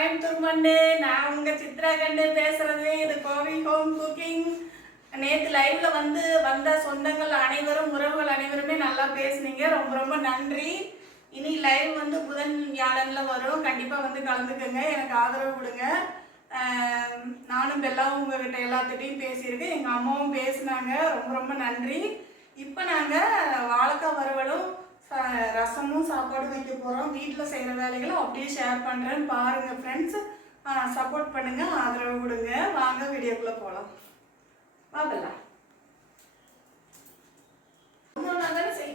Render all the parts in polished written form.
கோயம்புத்தூர் மண்ணு. நான் உங்க சித்ரா கண்டு பேசுறது. இது கோவி ஹோம் குக்கிங். நேற்று லைவ்ல வந்த சொந்தங்கள் அனைவரும், உறவுகள் அனைவருமே நல்லா பேசுனீங்க. ரொம்ப ரொம்ப நன்றி. இனி லைவ் புதன் வியாழன்ல வரும். கண்டிப்பா கலந்துக்கங்க, எனக்கு ஆதரவு கொடுங்க. நானும் பெல்லாவும் உங்ககிட்ட எல்லாத்திட்டையும் பேசியிருக்கேன், எங்க அம்மாவும் பேசினாங்க. ரொம்ப ரொம்ப நன்றி. இப்போ நாங்கள் வாழைக்காய் வறுவலும் ரசமும் சாப்பாடும் வைக்க போகிறோம். வீட்டில் செய்கிற வேலைகளை அப்படியே ஷேர் பண்ணுறேன்னு பாருங்கள் ஃப்ரெண்ட்ஸ். சப்போர்ட் பண்ணுங்கள், ஆதரவு கொடுங்க. வாங்க வீடியோக்குள்ளே போகலாம். வாங்கலாம்.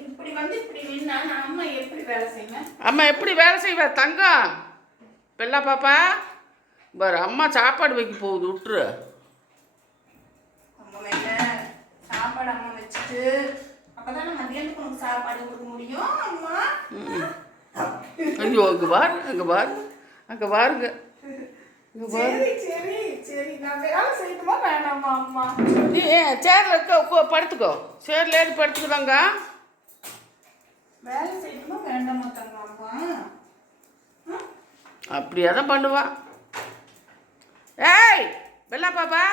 இப்படி இப்படி நின்னா அம்மா எப்படி வேலை செய்வேன்? அம்மா எப்படி வேலை செய்வேன் தங்கம்? பெல்லா பாப்பா பாரு, அம்மா சாப்பாடு வைக்க போகுது, விட்டுரு. சாப்பாடு அம்மா வச்சுட்டு அப்பதான் மதியானத்துக்கு உனக்கு சாப்பாடு கொடுக்க முடியும். அம்மா ஐயோ, அங்கே பாரு, அங்கே பாரு, அங்கே பாருங்க. சரி சரி சரி, நான் வேலை செய்யணுமா வேணாமா? அம்மா நீ சேர்ல படுத்துக்கோ, சேர்ல ஏறி படுத்துக்கோங்க. வேலை செய்யணுமா வேண்டாமா தங்க? அம்மா அப்படியே தான் பண்ணுவான். ஏய் பெல்லா பாப்பா,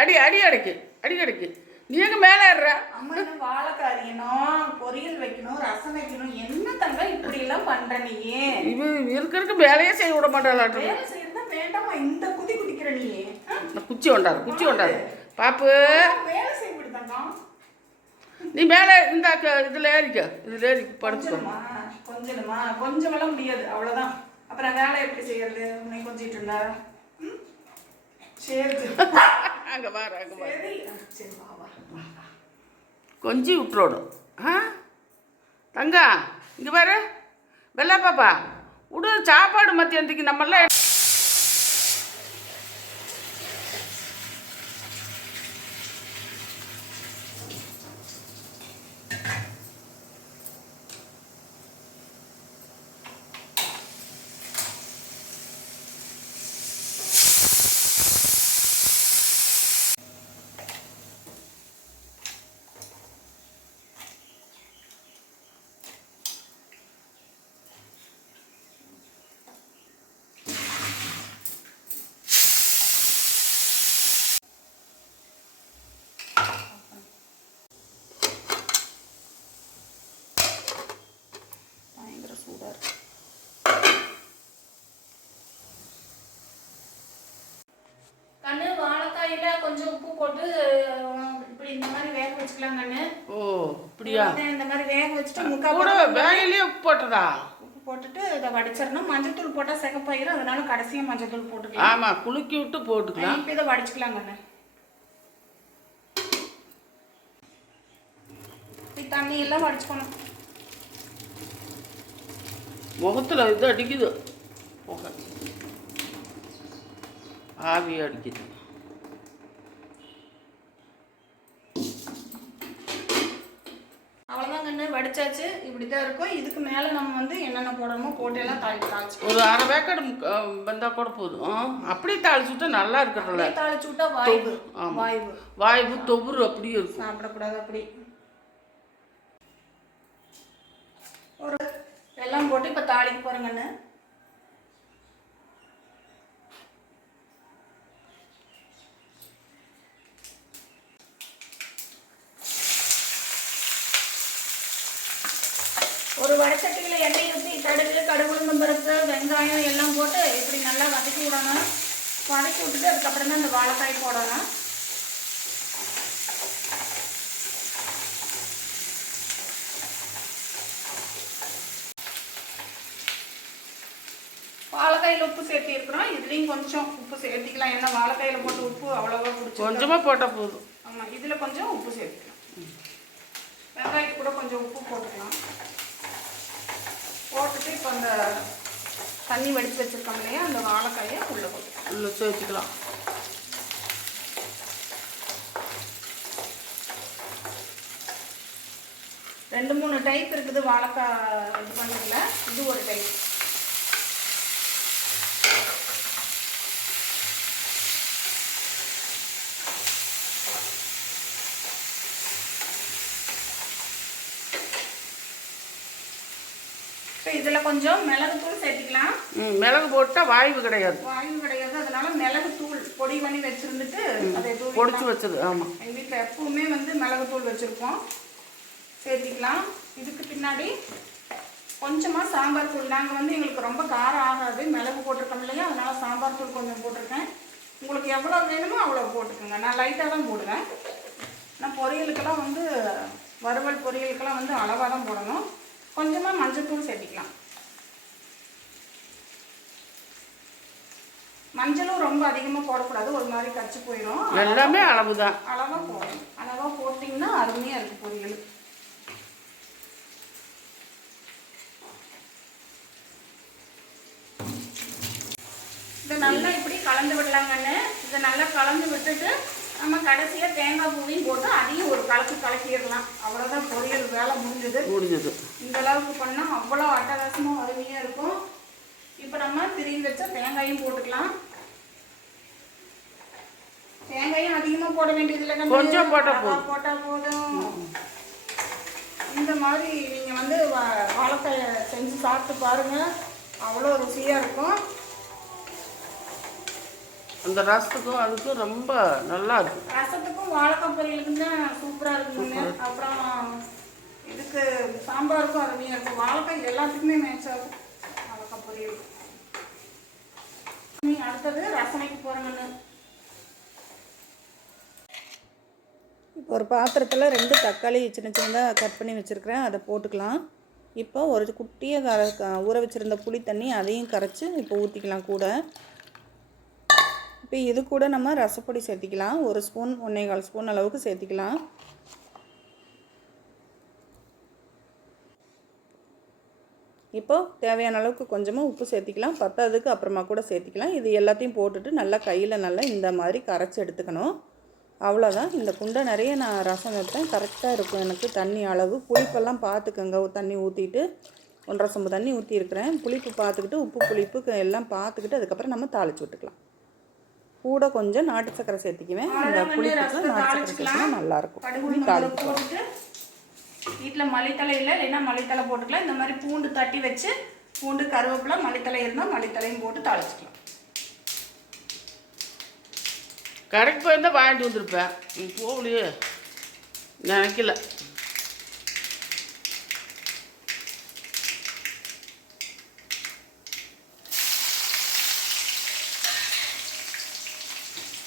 அடி அடி அடைக்கு, அடி கிடைக்கு. நீ எங்க மேலே ஏறுற? அம்மா இன்னும் வாழைக்காய் அரியணும், பொரியல் வைக்கணும், ரசம் வைக்கணும். என்ன தங்க இப்படி எல்லாம் பண்ற நீ? இவன் இருக்கிறதுக்கு வேலையே செய்ய விட மாட்டாளாட்டு. வேலை செய்யறதா வேண்டாமா? இந்த குதி குடிக்கிற நீ. குச்சி கொண்டாரு, குச்சி கொண்டாரு பாப்பு. வேலை செய்ய விடுதாங்க. நீ மேலே இந்த இதுல ஏறிக்க, இதுல ஏறி படுத்துக்கோமா. கொஞ்சமா கொஞ்சமெல்லாம் முடியாது, அவ்வளவுதான். அப்புறம் வேலை எப்படி செய்யறது? உன்னை கொஞ்சிட்டு இருந்தா சரி. அங்கே பாரு, அங்கே பாரு. சரி வா வா, கொஞ்சி விட்டுறோடும். தங்கா இங்கே பாரு, வெள்ளா பாப்பா விடு. சாப்பாடு மத்தியானத்துக்கு நம்மளாம் கண்ணு வாழைக்காயில கொஞ்சம் உப்பு போட்டு இப்படி இந்த மாதிரி வேக வச்சுக்கலாம் கண்ணு. ஓ இப்படியா? இந்த மாதிரி வேக வச்சுட்டு முக்கால் வேலையிலேயே உப்பு போட்டதா? உப்பு போட்டுட்டு இதை வடிச்சிடணும். மஞ்சத்தூள் போட்டால் சிகப்பாயிரும், அதனால கடைசியாக மஞ்சத்தூள் போட்டுக்கலாம். ஆமாம், குலுக்கி விட்டு போட்டுக்கலாம். இப்போ இதை வடிச்சுக்கலாம் கண்ணு. இப்படி தண்ணி எல்லாம் வடிச்சுக்கணும். முகத்தில் இது அடிக்குது, முக ஆவி அடிக்குது. அவ்வளோதான் கண்ணு, வடிச்சாச்சு. இப்படிதான் இருக்கும். இதுக்கு மேலே நம்ம என்னென்ன போடணுமோ போட்டு எல்லாம் தாளிச்சு ஒரு அரை வேக்காடு வந்தால் கூட போதும். அப்படியே தாளிச்சு விட்டா நல்லா இருக்கிறதில்ல. தாளிச்சு விட்டா வாய்வு, வாய்வு வாய்வு தொபுரு அப்படியே இருக்கும், சாப்பிடக்கூடாது. அப்படி ஒரு வெல்லம் போட்டு இப்போ தாளிக்க போகிறேன் கண்ணு. ஒரு வடச்சட்டியில் எண்ணெய் ஊற்றி கடுகு, கடுகுளுந்தம் பருப்பு, வெங்காயம் எல்லாம் போட்டு இப்படி நல்லா வதக்கி விடணும். வதக்கி விட்டுட்டு அதுக்கப்புறம் தான் இந்த வாழைக்காய் போடணும். வாழைக்காயில் உப்பு சேர்த்திருக்கிறோம், இதுலேயும் கொஞ்சம் உப்பு சேர்த்திக்கலாம். ஏன்னா வாழைக்காயில் போட்டு உப்பு அவ்வளோவா பிடிச்சி கொஞ்சமாக போட்டால் போதும். ஆமாம், இதில் கொஞ்சம் உப்பு சேர்த்துக்கலாம். வெங்காயத்துக்கு கூட கொஞ்சம் உப்பு போட்டுக்கலாம். போட்டுட்டு இப்போ அந்த தண்ணி வடித்து வச்சுருக்கோம் இல்லையா, அந்த வாழைக்காயை உள்ளே சேர்த்துக்கலாம். ரெண்டு மூணு டைப் இருக்குது வாழைக்காய் இது பண்ணுறதுல, இது ஒரு டைப். இப்போ இதில் கொஞ்சம் மிளகுத்தூள் சேர்த்திக்கலாம். மிளகு போட்டால் வாய்வு கிடையாது. அதனால மிளகுத்தூள் பொடி பண்ணி வச்சுருந்துட்டு அதை பொடிச்சு வச்சது. ஆமாம், எங்கள் வீட்டில் எப்பவுமே வந்து மிளகுத்தூள் வச்சுருப்போம். சேர்த்திக்கலாம். இதுக்கு பின்னாடி கொஞ்சமாக சாம்பார் தூள். நாங்கள் வந்து எங்களுக்கு ரொம்ப காரம் ஆகாது, மிளகு போட்டிருக்கோம் இல்லையா, அதனால் சாம்பார் தூள் கொஞ்சம் போட்டிருக்கேன். உங்களுக்கு எவ்வளோ வேணுமோ அவ்வளோ போட்டுக்கோங்க. நான் லைட்டாக தான் போடுவேன். நான் பொரியலுக்கெல்லாம் வந்து வறுவல் பொரியலுக்கெல்லாம் வந்து அளவாக தான் போடணும். கொஞ்சமாக மஞ்சள்தூள் சேர்த்திக்கலாம். மஞ்சளும் ரொம்ப அதிகமாக போடக்கூடாது, ஒரு மாதிரி கரைச்சி போயிடும். எல்லாமே அளவு தான், அளவாக போடணும். அளவாக போட்டிங்கன்னா அருமையாக இருக்குது பொரியல். இதை நல்லா இப்படி கலந்து விடலாங்கன்னு. இதை நல்லா கலந்து விட்டுட்டு நம்ம கடைசியாக தேங்காய் பூவையும் போட்டு அதையும் ஒரு கலக்கிடலாம். அவ்வளோதான், பொரியல் வேலை முடிஞ்சது. இந்த அளவுக்கு பண்ணால் அவ்வளோ அட்டகாசமாக அருமையாக இருக்கும். இப்போ நம்ம திரும்பி வச்ச தேங்காயும் போட்டுக்கலாம். தேங்காயும் அதிகமாக போட வேண்டியதில்லை, கொஞ்சம் போட்டால் போதும். இந்த மாதிரி நீங்கள் வந்து வாழைக்காயை செஞ்சு சாப்பிட்டு பாருங்கள், அவ்வளோ ருசியாக இருக்கும். அந்த ரசத்துக்கும் அதுக்கும் ரொம்ப நல்லா இருக்கும். ரசத்துக்கும் வாழைக்காய் பொரியலுக்கும் தான் சூப்பராக இருக்குங்க. அப்புறம் இதுக்கு சாம்பாருக்கும் அருமையாக இருக்கும். வாழைக்காய் எல்லாத்துக்குமே மேட்ச் ஆகும் வாழைக்காய் பொரியல். அடுத்தது ரசனைக்கு போகிறோங்கன்னு. இப்போ ஒரு பாத்திரத்தில் 2 தக்காளி சின்ன சின்னதாக கட் பண்ணி வச்சுருக்கிறேன், அதை போட்டுக்கலாம். இப்போ ஒரு குட்டியாக ஊற வச்சுருந்த புளி தண்ணி அதையும் கரைச்சி இப்போ ஊற்றிக்கலாம் கூட. இப்போ இது கூட நம்ம ரசப்பொடி சேர்த்திக்கலாம். 1 ஸ்பூன் 1.25 ஸ்பூன் அளவுக்கு சேர்த்திக்கலாம். இப்போ தேவையான அளவுக்கு கொஞ்சமாக உப்பு சேர்த்திக்கலாம். பத்தாததுக்கு அப்புறமா கூட சேர்த்திக்கலாம். இது எல்லாத்தையும் போட்டுட்டு நல்லா கையில் நல்லா இந்த மாதிரி கரைச்சி எடுத்துக்கணும். அவ்வளோதான். இந்த குண்டை நிறைய நான் ரசம் வைப்பேன், கரெக்டாக இருக்கும் எனக்கு தண்ணி அளவு. புளிப்பெல்லாம் பார்த்துக்கோங்க. தண்ணி ஊற்றிட்டு 1.5 சொம்பு தண்ணி ஊற்றிருக்கிறேன். புளிப்பு பார்த்துக்கிட்டு உப்பு புளிப்பு எல்லாம் பார்த்துக்கிட்டு அதுக்கப்புறம் நம்ம தாளித்து விட்டுக்கலாம். கூட கொஞ்சம் நாட்டு சக்கரை சேர்த்திக்குவேன். அந்த புளிப்புக்கு நாட்டு சக்கரை சேர்த்தினா நல்லாயிருக்கும். தாளித்து வீட்டில் மல்லித்தலை இல்லைன்னா மல்லித்தலை போட்டுக்கலாம். இந்த மாதிரி பூண்டு தட்டி வச்சு பூண்டு கருவேப்பிலை மல்லித்தலை இருந்தால் மல்லித்தலையும் போட்டு தாளிச்சிக்கலாம். கடைக்கு போயிருந்தால் வாங்கிட்டு வந்துருப்பேன், போகலையே நினைக்கல.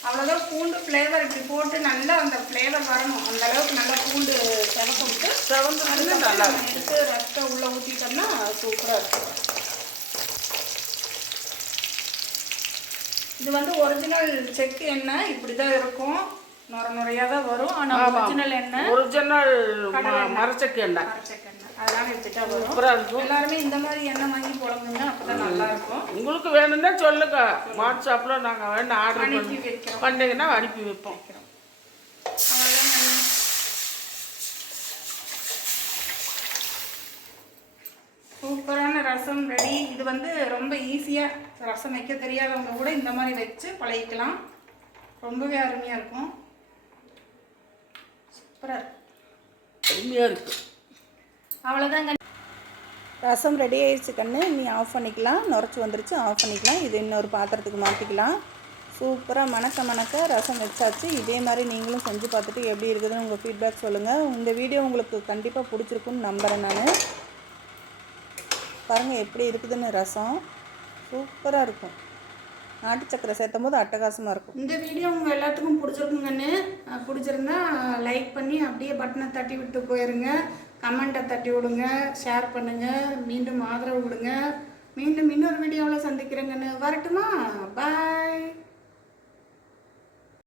அவ்வளோதான். பூண்டு ஃப்ளேவர் இப்படி போட்டு நல்லா அந்த ஃப்ளேவர் வரணும். அந்த அளவுக்கு நல்லா பூண்டு செவக்க விட்டு நல்லா எடுத்து ரசத்தை உள்ளே ஊற்றிட்டோம்னா சூப்பராக இருக்கும். இது வந்து ஒரிஜினல் செக்கு எண்ணெய் இப்படி தான் இருக்கும், நுரையாக தான் வரும். ஆனால் ஒரிஜினல் எண்ணெய், ஒரிஜினல் மரச்செக்கு எண்ணெய், அதெல்லாம் எடுத்துட்டா வரும். எல்லாருமே இந்த மாதிரி எண்ணெய் வாங்கி போடுங்க, அப்பதான் நல்லா இருக்கும். உங்களுக்கு வேணும்னா சொல்லுங்க, வாட்ஸ்அப்பில் நாங்கள் வேணும் ஆர்டர் பண்ணீங்கன்னா அனுப்பி வைப்போம். சூப்பரான ரசம் ரெடி. இது வந்து ரொம்ப ஈஸியாக ரசம் வைக்க தெரியாதவங்க கூட இந்த மாதிரி வச்சு பழகிக்கலாம். ரொம்பவே அருமையாக இருக்கும். சூப்பராக அருமையாக இருக்குது. அவ்வளோதாங்க, ரசம் ரெடி ஆயிடுச்சு கண்ணு. நீ ஆஃப் பண்ணிக்கலாம். நுரைச்சி வந்துருச்சு, ஆஃப் பண்ணிக்கலாம். இது இன்னொரு பாத்திரத்துக்கு மாற்றிக்கலாம். சூப்பராக மணக்க ரசம் வச்சாச்சு. இதே மாதிரி நீங்களும் செஞ்சு பார்த்துட்டு எப்படி இருக்குதுன்னு உங்கள் ஃபீட்பேக் சொல்லுங்கள். இந்த வீடியோ உங்களுக்கு கண்டிப்பாக பிடிச்சிருக்குன்னு நம்புகிறேன். நான் பாருங்கள் எப்படி இருக்குதுன்னு. ரசம் சூப்பராக இருக்கும். நாட்டு சக்கரை சேர்த்தும் போது அட்டகாசமாக இருக்கும். இந்த வீடியோ உங்கள் எல்லாத்துக்கும் பிடிச்சிருக்குங்கன்னு. பிடிச்சிருந்தா லைக் பண்ணி அப்படியே பட்டனை தட்டி விட்டு போயிருங்க. கமெண்ட்டை தட்டி விடுங்க, ஷேர் பண்ணுங்கள், மீண்டும் ஆதரவு கொடுங்க. மீண்டும் இன்னொரு வீடியோவில் சந்திக்கிறேங்கன்னு. வரட்டுமா? பாய்.